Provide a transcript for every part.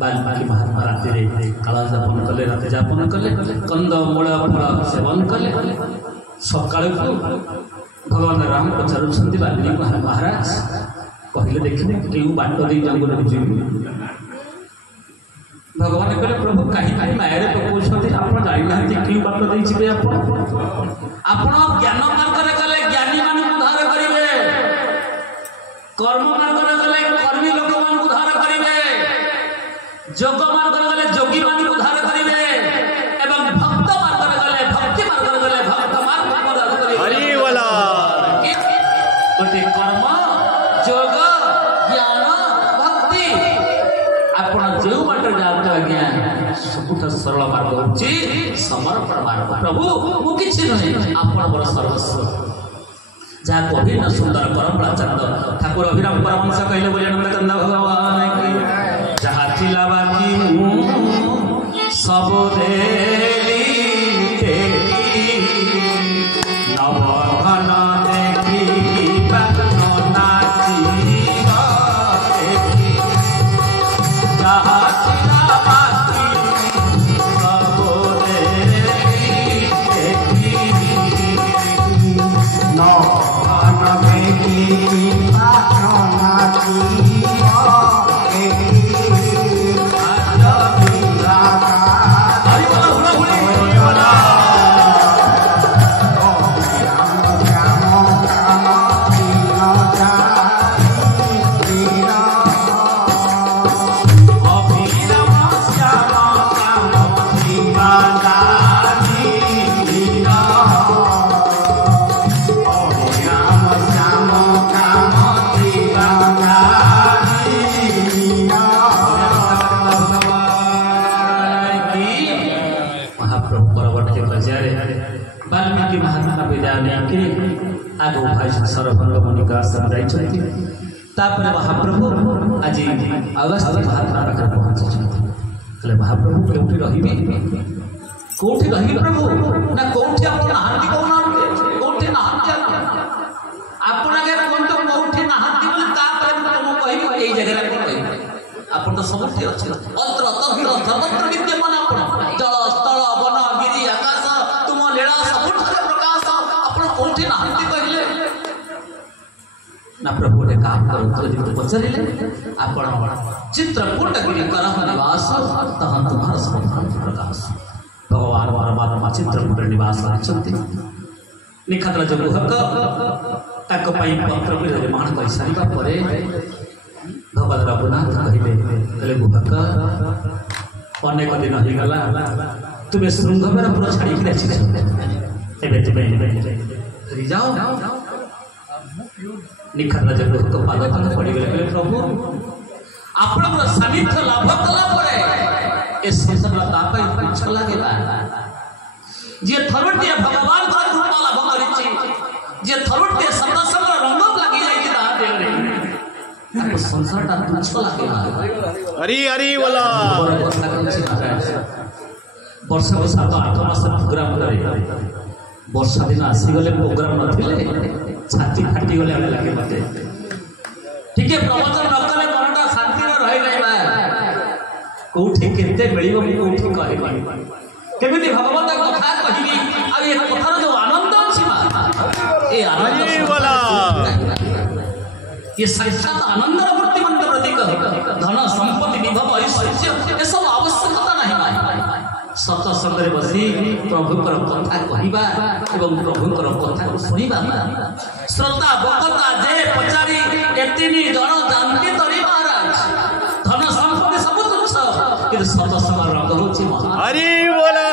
बाल्मीकि महात्मा राति काला जापन कले राति जापन कले कंदमूल फल सेवन कले सकाल भगवान राम पचारुंट बाल्मीकि महाराज कहले देखिए क्यों बाट दे जंगल जीवी भगवान कहले प्रभु कहीं मायर पकाउछथि आपण जानि नांती क्यों बाट दे जिबे आपण ज्ञान मार्ग रे गले ज्ञानी मानु उद्धार करिवे कर्म मार्ग रे गले कर्मी लोक मानु उद्धार करिवे जोग मार्ग रे गले जोगी मानु उद्धार करिवे एवं भक्त मार्ग रे गले भक्ति मार्ग रे गले भक्त मार्ग उद्धार करिवे हरि वाला कोटे कर्म जोग ज्ञान भक्ति आपण जो बाट जात आज्ञा सबुठ सरल मार्ग होची समर्पण मार्ग प्रभु मु किछि नहीं आपण बर सर्वस्व जहाँ कभी न सुंदर करमला चंद ठाकुर अभिराम परमहंस कहले बोले नंद चंद भगवान की जहाँ थिला बाकी मु सब देली देखी नवघन देखी नाची देखी जहाँ थिला बाकी सब देली देखी बाल्मीकि महात्मा विद्या नहीं आगो भाई सरभंग मुनि का आश्रम जापर महाप्रभु आज अगस्त्य महात्मा पाखे पहुंची कहले महाप्रभु कौटी रही कौटी रही प्रभु ना कौटी आप नहांती कहना कौटी नहांती आपण आगे कहते कौटी नहांती बोले तापर तुम कहबो एई जगह आपण तो सबठी अछि अंतर तंत्र सर्वत्र विद्यमान आपण जल स्थल वन गिरी आकाश तुम लीला सबुठ प्रकाश आपण कौटी नहांती कहले ना प्रभु ने काम करो जो पचारे आपण चित्रकूट गिरी कर निवास तह तुम्हारा समाधान प्रकाश भगवान परमात्मा चित्रकूट निवास आछंती निखतरा जो गुहक ताक पई पत्र निर्माण कर सारिका परे भगवान रघुनाथ कहले गुहक अनेक दिन हो गला तुम्हें श्रृंगमेर पूरा छाड़ी के आछि एबे तुम्हें जाओ निखतरा जो गुहक पाद तले पड़ी गले प्रभु आपण सानिध्य लाभ कला परे ए संसार तापै कुछ लागेला जे थरुटिया भगवान का कृपा लाभ करिछि जे थरुटिया सत्संग रंग लागि जाई ता देले आप संसार ता तुच्छ लागेला हरि हरि वाला वर्षा को 7-8 मास प्रोग्राम करे वर्षा दिन आसी गले प्रोग्राम नथिले छाती फाटी गले लागे मते ठीक है प्रवचन न कले मनटा शांति न रहि नै बा कोठी केते मिलिबो मु कोठी कहबा केमिति भगवान का कथा कहिबी आ ये कथार जो आनंद अछि बा ए आनंद वाला ये साक्षात आनंद मूर्ति मंत्र प्रतीक धन संपत्ति विभव ऐश्वर्य ये सब आवश्यकता नहीं बा सत्संग रे बसी प्रभु कर कथा कहिबा एवं प्रभु कर कथा को सुनिबा श्रद्धा भक्ता जे पचारी एतिनी जन जानती तरी महाराज धन संपत्ति सब तुच्छ कि सत्संग रंग होछि हरि बोला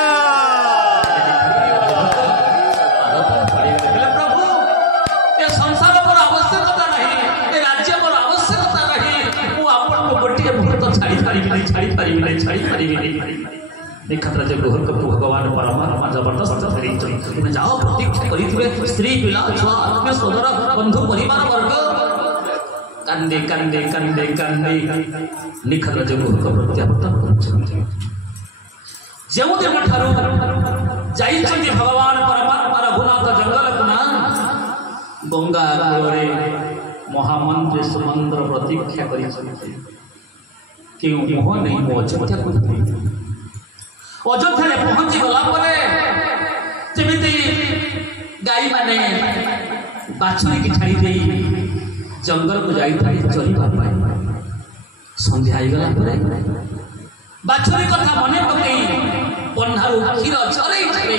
प्रभु ये संसार पर आवश्यकता नहीं ये राज्य पर आवश्यकता नहीं वो आपन को गोटिए मुहूर्त छाड़ी पारी निखतरा जो गुहक भगवान परमात्मा जबरदस्त फेरी तुम जाओ प्रतीक्षा करिथिबे स्त्री पिला छुआ आत्मीय सदर बंधु परिवार वर्ग कांदे कांदे कांदे कांदे निखतरा जो गुहक प्रत्यावर्तन करछथि जेउ दिन ठारू जाइछथि भगवान परमात्मा रघुनाथ जंगल कुना गंगा कूଳରେ महामंत्री सुमंद्र प्रतीक्षा करिछथि कि मोह नहीं मो अयोध्या को अयोध्या पहुंची गला जमी गाई माने बाछुरी की छाड़ी दे जंगल को जाई चलवा संध्या गला बाछुरी कथा मने पकई पन्हारू क्षीर छरे छरे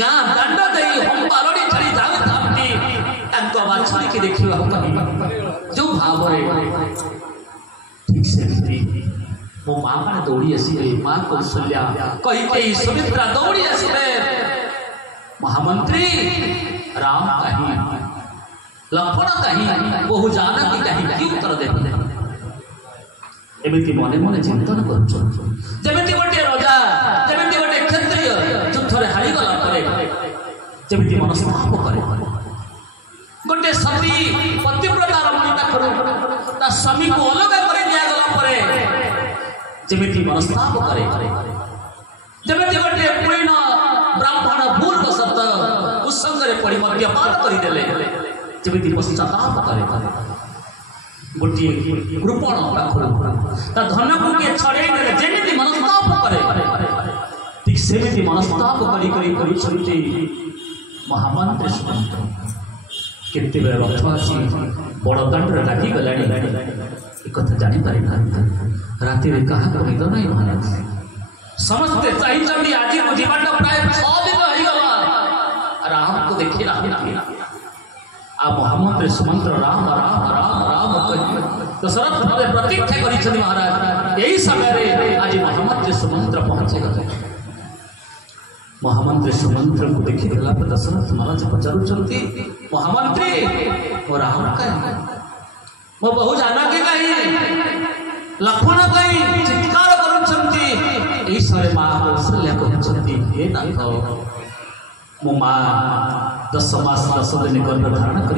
गाँ दांड दे हम पालड़ी छड़ी जाऊ थापती तांको बाछुरी की देखिबा जो भाव ठीक से मो माँ मैंने दौड़ी आसवे माँ कौशल्या कही सुमित्रा दौड़ी आसवे महामंत्री राम कहीं लक्ष्मण कहीं बहु जानकी कहीं कि उत्तर देते एमती मने मने चिंतन करमती गोटे रजा जमी गोटे क्षत्रिय युद्ध में हारीगला जमी मनस्ताप करे गोटे सती पतिव्रता रमणी पाखर स्वामी को अलग कर दिगला जमी मनस्ताप करे जमी गोटे पुरीण ब्राह्मण भूल शब्द उत्संग पड़ी मद्यपान करदे जमी पश्चाताप करे गोटे कृपण पाखर धन को किए छड़े जमी मनस्ताप करे ठीक सेमती मनस्ताप कर महामंत्री सुमंत्र केते बेले रथ आसी बड़ दांडे लागी गला एक जापारी ना राति क्या निद ना महाराज समस्ते चाहिए आज को जीवन प्राय 6 दिन होगा राम को देखी आ महामंत्री सुमंत्र राम राम राम राम दशरथ भावे प्रतीक्षा कर महाराज यही समय आज महामंत्री सुमंत्र पहुंचे गए महामंत्री सुमंत्र को देखी गला दशरथ महाराज पचारुंट महामंत्री और राम कहीं मो बहु जानकी कहीं लक्ष्मण कहीं चित्कार कर समय माँ कौशल्या कहते मो माँ 10 मास 10 दिन गर्भधारण कर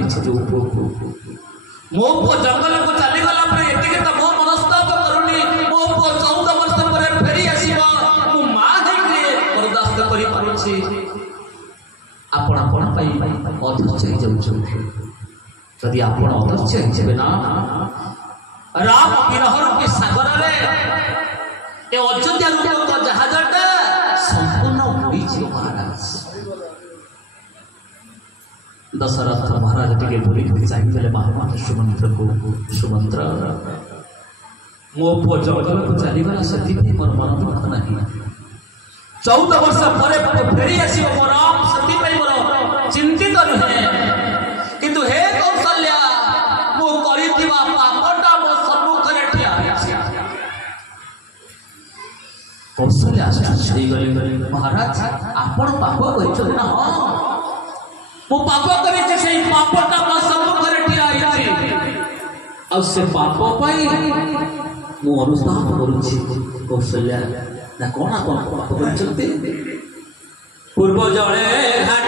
मो पु जंगल को चलीगला ये तो मो मनस्ताप करूनी मो पु 14 वर्ष पर फेरी आसो मो माँ बरदास्त कर आपण अधर्य जदि आप अधर्य ना राम विरह के सागर अयोध्या रूप जहाजटा संपूर्ण बुड़ी महाराज दशरथ महाराज टे बुरी चाहिए महामंत्री सुमंत्र को सुमंत्र मो पु जंगल को चलीगला से मोर मन दुख नहीं 14 वर्ष पर फेरी आस राम से मोर चिंतित नुहे किंतु हे कौशल्या मो करिथिबा पापटा मो सम्मुखरे ठिया कौशल्या गले महाराज आपण पाप करिछ ना मो पाप करिछ से पापटा मो सम्मुखरे ठिया आ से पाप पाई मो अनुताप करूछि कौशल्या ना कोना पाप करिछते पूर्व जड़े घाट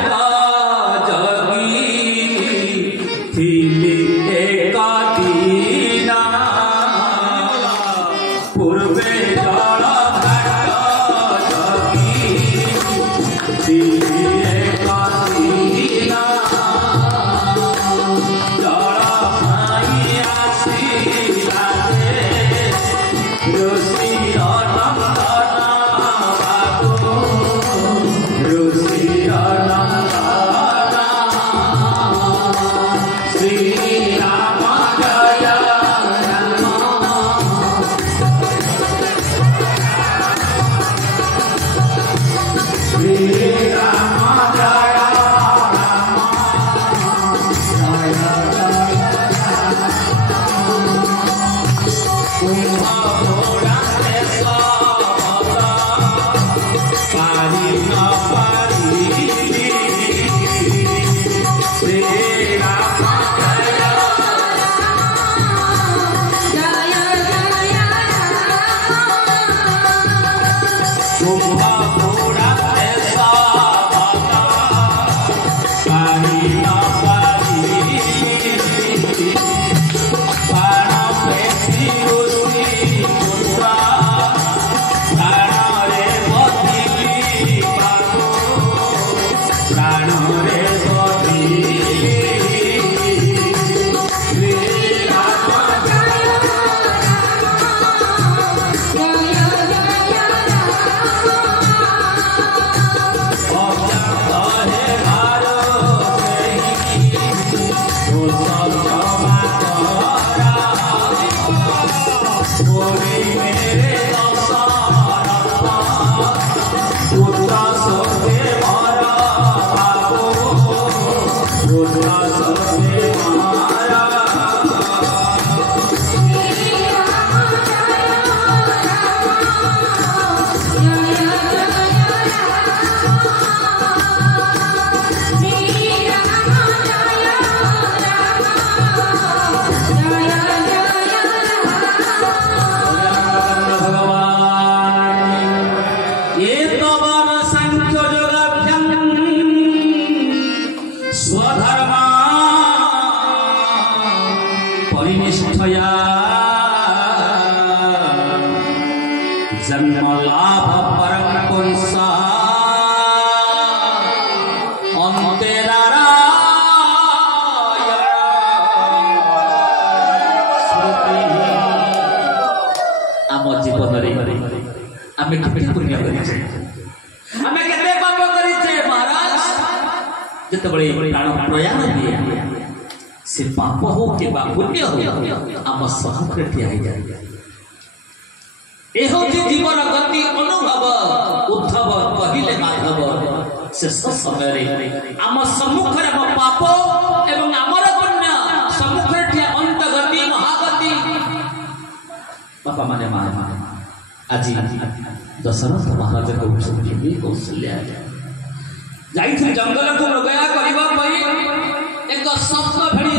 जन्म लाभ परम पुंसा आम जीवन आम केते पुण्य करिछे आम केते पाप करिछे महाराज जेतबळे प्राण प्रयाण दिए से पाप हो कि पुण्य हो आम सम्मुखे ठिया जाए एहो जीवन गति अनुभव उद्धव कहिले माधव शेष समय आम सम्मुखें आम पाप एवं आमर पुण्य सम्मुखें ठिया अंत गति महागति बापा माने आज दशरथ महाराज कहते कौशल्या जाइए जंगल को मृगया करने एक शब्द भेड़ी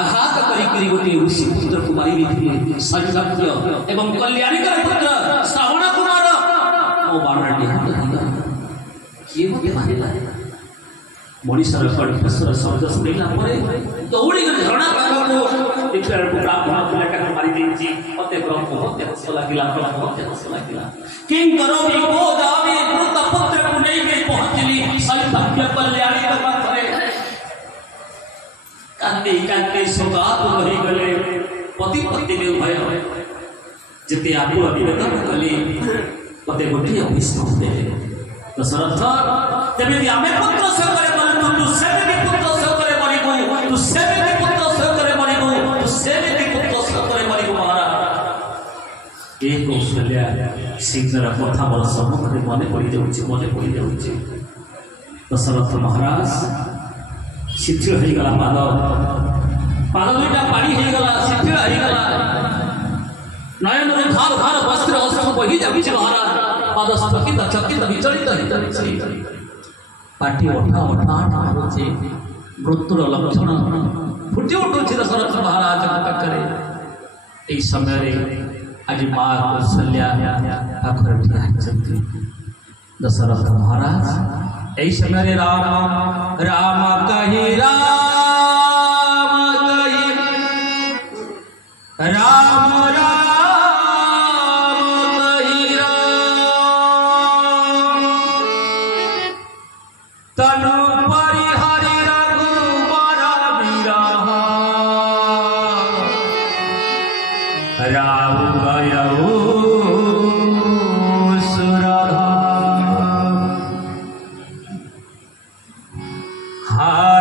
आघात करी गोटे ऋषि पुत्र को मारी सौभाग्य एवं कल्याणी पुत्र श्रावण कुमार मो बाण निहत किए मत मारिला मनीषर कंठस्वर शब्द शुणिला दौड़ी झरणा पाखक देखला ब्राह्मण पिलाटा मारी देछि मते ब्रह्म हत्या हस लागिला ब्रह्म हत्या हस लागिला किं करोमि को दावी मृत पुत्र को नहीं गई पहुंचली सौभाग्य कल्याणी पाखरे कांदे कांदे सौगात रही गले पति पत्नी में भय जिते आपुर निवेदन कले मते गोटे अभिष्ट दे दशरथ जब आमे पुत्र सहकरे मरनु तू सेबे पुत्र सहकरे मरिबो तू सेबे पुत्र सहकरे मरिबो तू सेबे पुत्र सहकरे मरिबो महाराज ए कौशल्या सिंहर कथा मोर सम्मुखरे मने पड़ी जाउछि दशरथ महाराज शिथिल हो गला पाद दुईटा पानी हो गला शिथिल हो गला नयन धार धार वस्त्र अश्रु बही जाउछि महाराज पाद स्थगित चकित विचलित पाटी ओठा ओठा मारुछि मृत्युर लक्षण फुटी उठुछि दशरथ महाराज पाखरे एई समय आज मां कौशल्या पाखरे ठिया होइछन्ति दशरथ महाराज एई समय राम राम कहि राम कहि तनु परिहरि रघुबर विरह राम गयऊ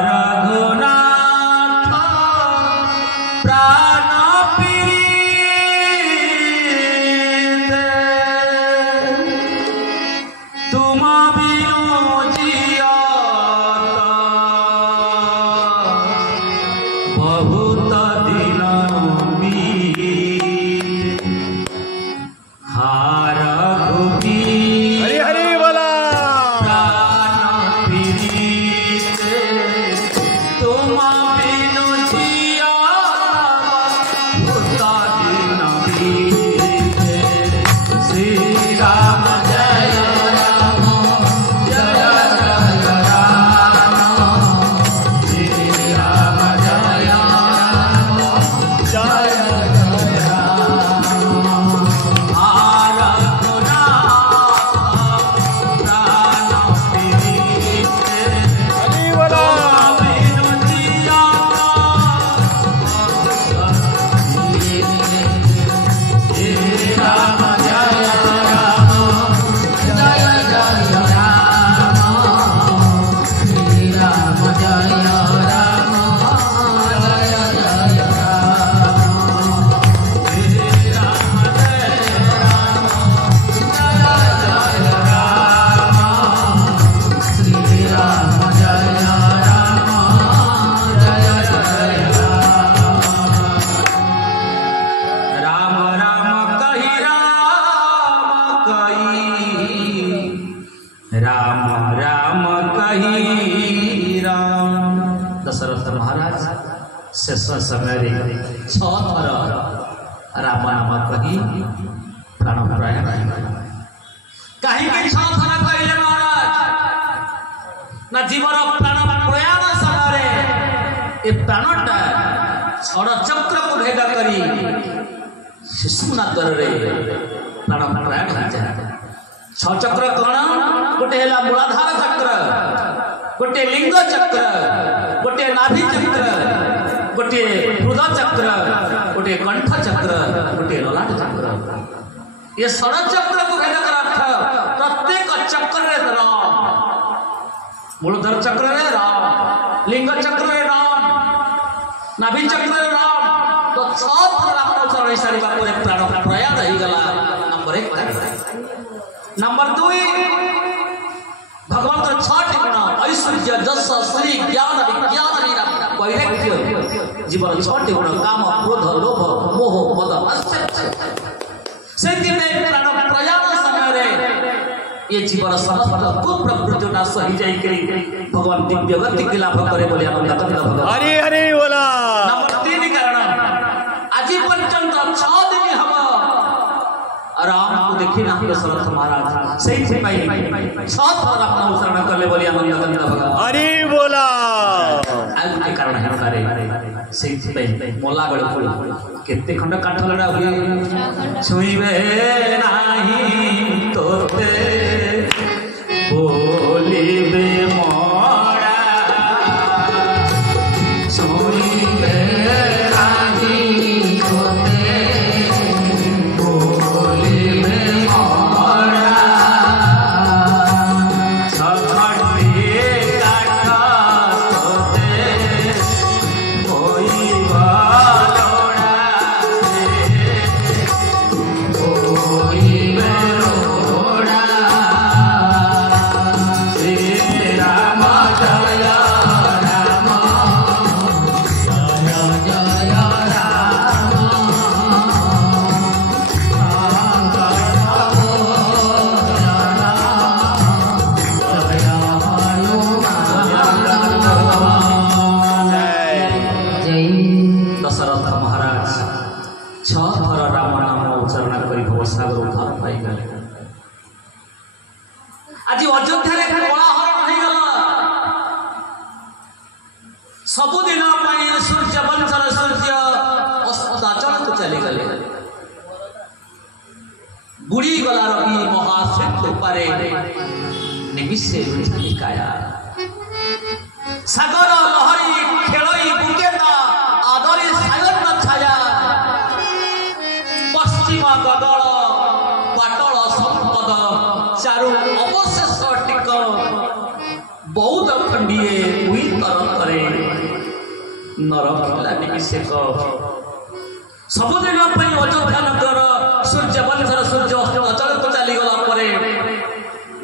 रघुनाथ प्राण प्रिय शेष समय छह थर राम नाम कही प्राण प्रयाण कहीं छह थर कहले महाराज ना जीवन प्राण प्रयाण समय ए प्राणटा षड़चक्र को भेद करी शिशुनागर प्राण प्रयाण छचक्र कौन गोटे है मूलाधार चक्र गोटे लिंग चक्र गोटे नाभि चक्र गोटे हृदय चक्र गोटे कंठ चक्र गोटे ललाट चक्र ये षड़चक्र को भेद कर अर्थ प्रत्येक चक्र राम मूलधर चक्र राम लिंग चक्र राम नाभि चक्र राम तो छह राम चरण सारी प्राण प्रयाण हो गला नंबर 1 नंबर 2 भगवंत छठ गुण ऐश्वर्य जस श्री ज्ञान विज्ञान वैराग्य जीवन छठ गुण काम क्रोध लोभ मोह मद से प्राण प्रयाण समय ये जीवन समस्त कुप्रवृत्ति नाश हो जाए भगवान दिव्य गति के लाभ करे बोले हरि हरि बोला। नंबर 3 कारण आज पर्यंत 6 दिन हम राम को देखी ना दशरथ महाराज से छह थर राम शरण कले बोली आनंद हरि बोला। आज कारण है से मोला बेल केते खंड काठ लड़ा हुए छुईबे नाही तोते बोलिबे मोड़ा छुईबे नाही तोते बोलिबे मोड़ा छखटी काठ तोते होइबा लोड़ा होइबे लोड़ा श्री राम जय राम जय जय राम दशरथ महाराज छह थर राम नाम उच्चारण कर भवसागर उद्धार पाई गले। आज अयोध्या कोलाहल होगला सबुदिन सूर्य वंशर सूर्य अस्ताचल को चली गले बुड़ी गला रवि महासेतु पारे निमिषे काया सागर लहरी खेलई बुकेता आदरी सागर छाया पश्चिम गदल पाटल संपद चारु अवशेष टिक बौद्ध खंडिए हुई तरंगरे नरखिला निमिषेक सबुदिन अयोध्या नगर सूर्य वंशर सूर्य अचल को चली गला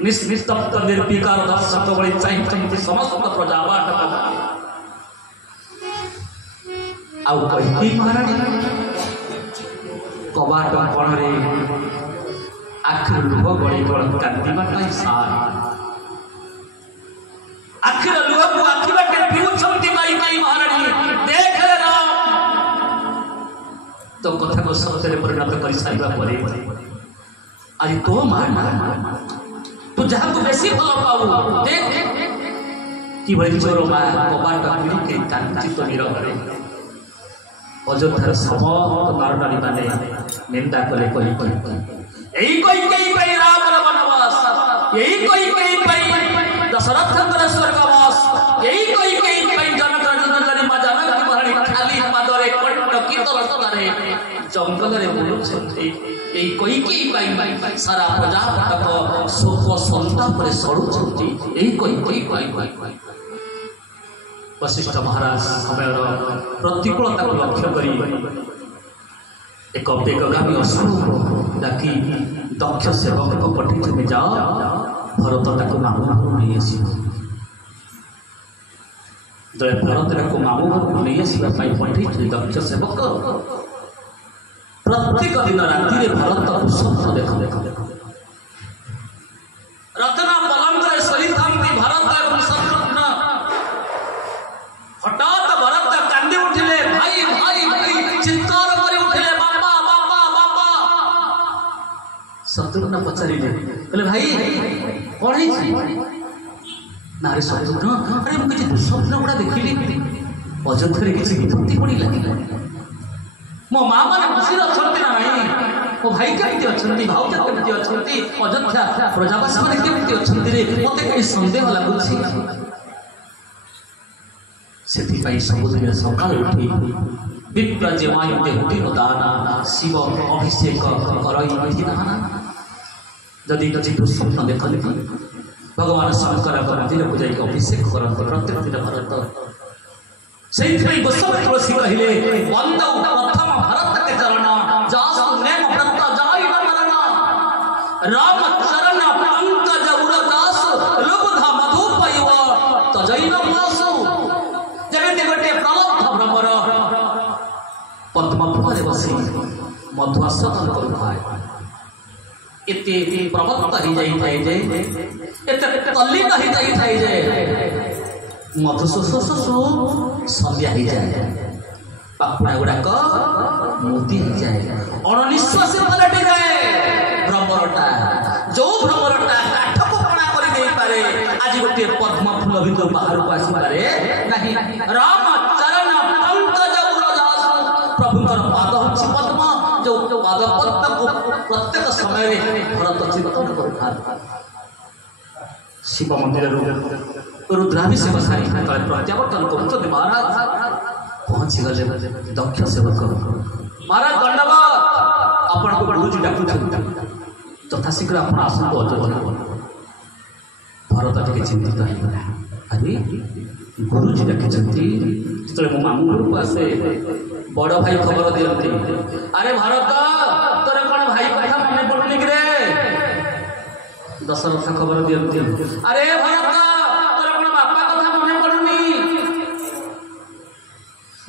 निस्तप्त निर्विकार दर्शक बड़ी चाहिए समस्त प्रजावाट आउ कही महाराणी कबाट कणे आखिर लुह गड़ी गड़ कांदीबाटा सार आखिर लुह को आखि बाटे पिउछंती माई महाराणी देख रे राम तो कथा को सत्य परिणत कर सारिबा परे आज तो मान तू जहाँ को बेसी भल पाऊ देख कि भाई चोर माँ कबाट खुली के कांचित नीरव अयोध्यार समस्त नारनारी माने निंदा कले कही राम वनवास यही कही दशरथ स्वर्गवास यही कही जनक जनक माँ जानकी महारानी खाली पादरे कंटकित रस्तारे जंगल रे बुलुछंती एई कई सारा प्रजापतक शोक संताप रे सड़ुछंती एई कई वशिष्ठ महाराज समय प्रतिकूलता को लक्ष्य करी एक बेगगामी असुर डाकी दक्ष सेवक को पठी में जाओ भरत ताको मामू नहीं आसी जय भरत को मामू को नहीं आसवा पठी दक्ष सेवक प्रत्येक दिन राति भरत स्वप्न देख रत्न पलंग सरी भारत शत्रुघ्न हठात भरत कांदी उठिले शत्रुघ्न पचारे कहले भाई कौन है ना रे शत्रुघ्न अरे मुझे किसी दुस्वप्न गुड़ा देखिली अयोध्या किसी विपत्ति पड़ी लगे मो माँ मैंने खुशी अच्छा ना नहीं मो भाई केमती अच्छा भाउज केमती अच्छा अयोध्या प्रजावासी मैंने केमती अच्छा मत कहीं सन्देह लगुच से सबुदिन सका उठी विप्रजेवायुदेहुति दान शिव अभिषेक करना जदि किसी दुस्वप्न देखती भगवान शंकर मंदिर को जाकर अभिषेक करते प्रत्येक दिन भरत से गोस्वामी तुलसी कहले वंदौ प्रथम भरत के चरण जासु नेम व्रत जाई न मरण राम चरण पंकज उर दास लुब्ध मधु पयव तजई न मासु जगति गोटे प्रलब्ध भ्रमर पद्म फूल बसी मधु आस्वादन करुଥାଏ एते प्रवत्त ही जाई थाई जे एते तल्लीन ही जाई थाई जे मधु शोषो संध्या ही जाए पापुड़ा गुड़ाक मोदी ही जाए अणनिश्वासी पलटि जाए भ्रमरटा जो भ्रमरटा काठ को कणा कर दे पारे आज गोटे पद्म फूल भितर बाहर को आसी पारे नहीं राम चरण पंकज उरदास प्रभुकर पाद होछि पद्म जो पाद पद्म को प्रत्येक समय भरत चिंतन करता शिव मंदिर रुद्राभिषेक सारी प्रत्यावर्तन कर महाराज पहुंची गले दक्ष सेवक महाराज दंडवाद आपण को गुरुजी डाकुछन यथाशीघ्र आपण आसंतु अयोध्या भरत टिके चिंतित होगा अरे गुरुजी डाकिछंती जतले मो मामू घर को आसे बड़ भाई खबर दियंती अरे भारत तोर कोन भाई कथा मने पड़ुनी कि रे दशरथ खबर दियंती अरे भारत तोर कोन बापा कथा मने पड़ुनी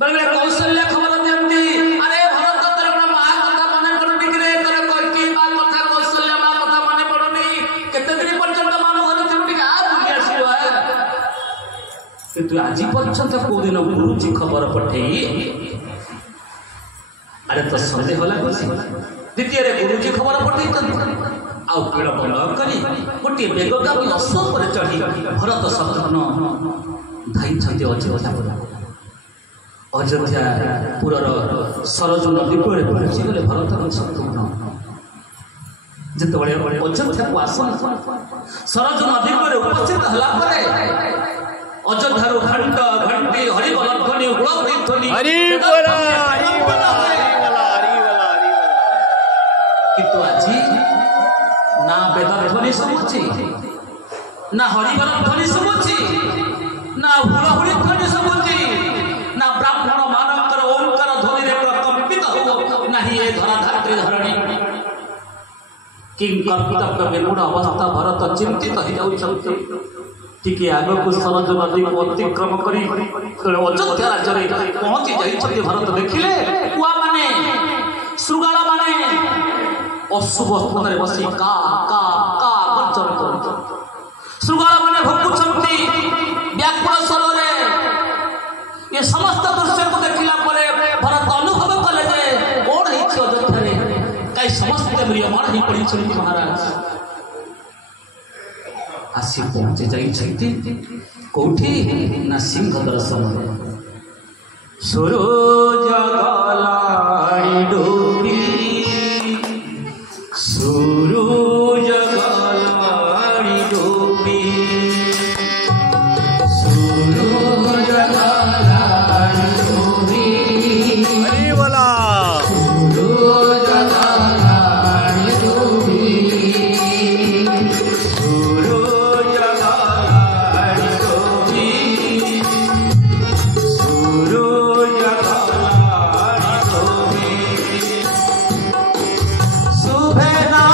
बले कौशल्य खबर दियंती अरे भारत तोर कोन मां कथा मने पड़ुनी कि रे तोर कइकी मां कथा कौशल्य मां कथा मने पड़ुनी केते दिन पर्यंत मानो घर तुमटी आ दुनिया सिवा किंतु आज पर्यंत को दिन गुरुजी खबर पठेई अरे तो संदेह लागुसी द्वितीय रे गुरुजी खबर पठेई आउ विलंब न करी गोटे बेगगामी अश्व पर चढ़ी भरत शत्रुघ्न धाई अयोध्या अयोध्यापुर सरजू नदी कूल पहुंची गले भरत शत्रुघ्न जिते अयोध्या को आसन सरजू नदी कूल उपस्थित हला अयोध्यार घंट घंटी हरिबोल ध्वनि हुलहुली ध्वनि किंतु आज ना वेद ध्वनि शुभुची ना हरिबर ध्वनि शुभुची ना हुलहुली ध्वनि शुभुची ना ब्राह्मण मानकर ओंकार ध्वनि प्रकंपित हो नहीं ये धराधात्री धरणी किं कर्तव्य विमूढ़ अवस्था भरत चिंतित हो जाउछंती टिके आगक सरज नदी को अतिक्रम करी अयोध्या राज्य में पहुंची जाइछंती भरत देखिले कुआ माने श्रृगाला माने अशुभ स्थान में बसी का गर्जन कर श्रृगाला माने भकुछंती व्याकुल स्वर ये समस्त दृश्य को देखिला परे भरत अनुभव कले जे कोन हिछ अयोध्या रे कई समस्त म्रियमाण ही पड़ी छथि महाराज आसी पहुंचे जाइछंती कोठी ना सिंह दर्शन सूरज गलाड़ी डूबी सूरज गलाड़ी डूबी सूरज गलाड़ी डूबी अरे वाला सूरज गलाड़ी डूबी सूरज गलाड़ी डूबी सूरज गलाड़ी डूबी सुबह ना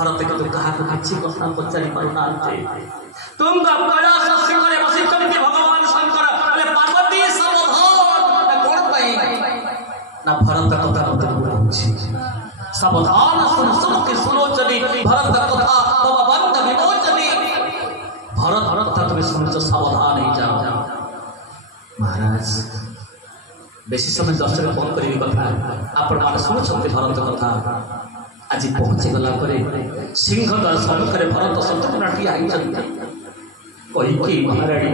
भरत के तो कहा किसी कथा पचारि पारुना तुम तो बड़ा शशि करे वशिष्ठ भगवान शंकर अरे पार्वती सावधान कौन पाई ना भरत कथा पहुंची सावधान सुन सबके सुलोचनी भरत कथा तब बंद विमोचनी भरत कथा तुम्हें सुन सावधान ही जाओ महाराज बेसी समय दर्शक फोन करी कथा आपण माने सुनुछन्ते भरत कथा आज पहुंची गला सिंह द्वार सम्मुखें भरत शत्रुघ्न ठिया कही महाराणी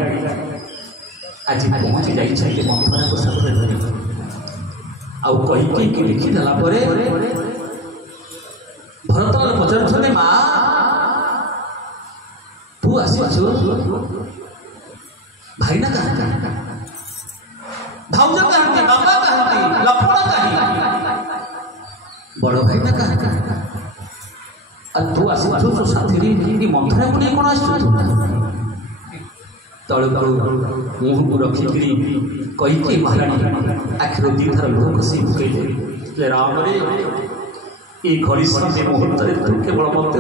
आज पहुंची जाइए मंथरा को साथ धरी आउ कही लिखिदेला भरत पचार माँ तू आसु भाई ना कहा भाउज कहती बाबा कहती लक्ष्मण कही बड़ भाई ना कहा तू आस साथी मंथरा को नहीं कौन आस तलू मुह को रखिकी कही महाराणी आखिर दी थर लुह खसी पकड़े राम रे ये घड़ी संधि मुहूर्त तू केवल मत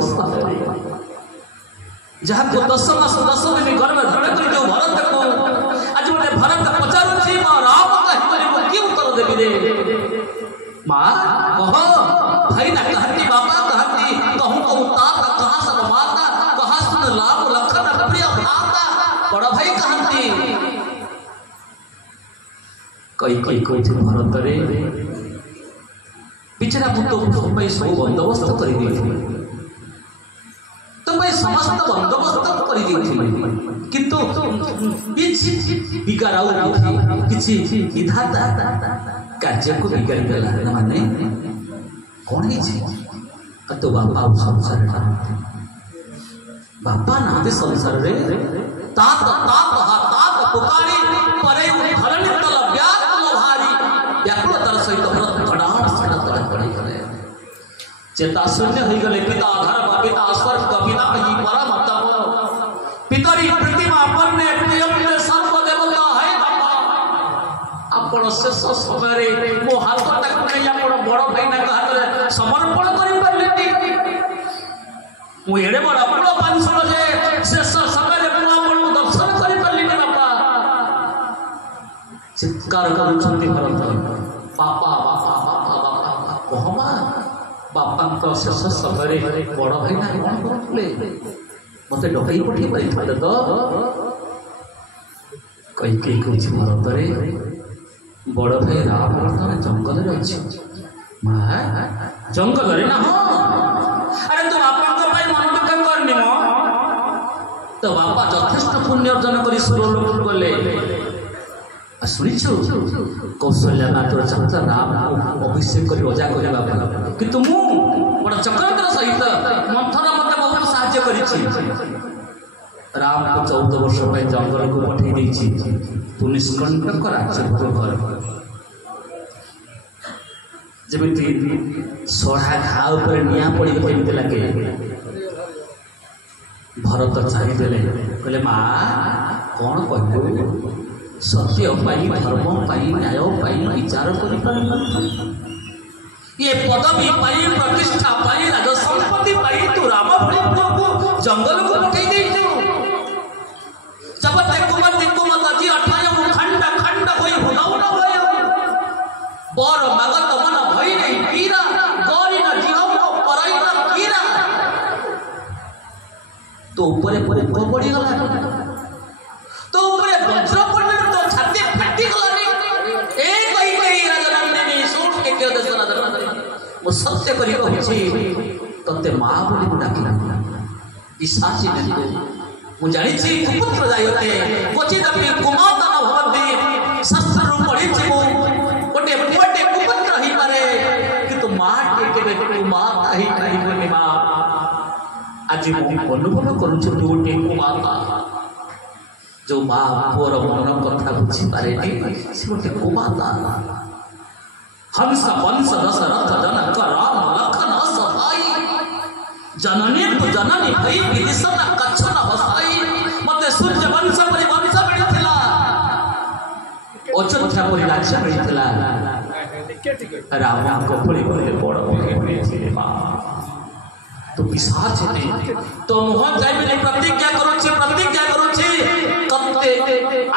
जहाँ को 10 मास 10 दिन गर्भ धारण कर भरत को आज गोटे भरत पचारुची राम कही कि उत्तर देवी रे माँ कह भाई ना कहती बापा कहती कहूँ कहूँ तात कहाँ सब माता कहाँ सुन लाभ लखन प्रिय भाता बड़ भाई कहती कही कही भरत रे बिचरा पुत सब बंदोबस्त कर तुम समस्त बंदोबस्त कर किंतु बिगाड़ किसी विधाता कार्य को बिगाड़ी देला माने कौन तो बापा संसार बापा नाते संसार रे तात तात तात पुकारी परे धरणी तल व्याकुल भारी व्याकुलतार सहित भरत खड़ाण सड़ा पड़ी गले चेता शून्य हो गले पिता धर्म पिता स्वर्ग पिता ही परम तप पितरी प्रतिमा पन्ने प्रिय सर्वदेवता है आपण शेष समय मो हाथटा नहीं आपण बड़ भाईना हाथ समर्पण कर एड़े बड़ बड़ बांसल जे शेष समय दर्शन कर बापा चित्कार कर भरत बापा बापा बापा बापा कहमा बापा तो शेष समय बड़ भाईना कौन करुले मत डकई पठे पारे तो कई कही भरत रे बड़ भाई राम बर्तमान जंगल अच्छे माँ जंगल ना हाँ अरे तू बापा मन दुख करनी मो तो बापा यथेष्ट पुण्य अर्जन कर सुरलोक गले शुणु कौशल्या मात्र चाचा राम अभिषेक कर रजा कर बापा किंतु मु बड़ा चक्रधर सहित मंथरा मत बहुत साहाय्य करी राम को 14 वर्ष जंगल को पठे तू निष्कंटक राज्य घर जमी सढ़ा घा उपर निआ पड़ी केमती लगे भरत चाहिए कहले माँ कौन कहू सत्य धर्म न्याय विचार कर ये पदवी प्रतिष्ठा राज संपत्ति तू तो ऊपर पोक पड़ी गला तो ऊपर वज्र पड़ने तो छाती फाटी गलानी ए कई राजा नंदिनी सुन के के देश राजा नंदिनी मो सत्य करी कहछि तते मां बोली डाकिला पिशाची ने मु जानि छी कुपुत्र जायते क्वचिदपि कुमाता न भवति शास्त्र रु पढ़ि छी मु गोटे कुपुत्र ही पारे किंतु मां के केबे कुमाता ही करिबनि मां आज मु अनुभव करू छी तू गोटे कुमाता जो मां पुअर मन कथा बुझी पारे से गोटे कुमाता हंस वंश दशरथ जनक राम लखन सहाई जननी तु जननी भई विदिशा कच्छन हसाई मते सूर्य वंश परि वंश मिलिथिला अयोध्या परि राज्य मिलिथिला राम को परि बड़ मिलिथिले मां तो पिशाच ने तो मोहन जाय में प्रतिज्ञा करू छी तते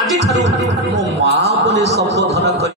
आदि ठारू मो मां बोले शब्द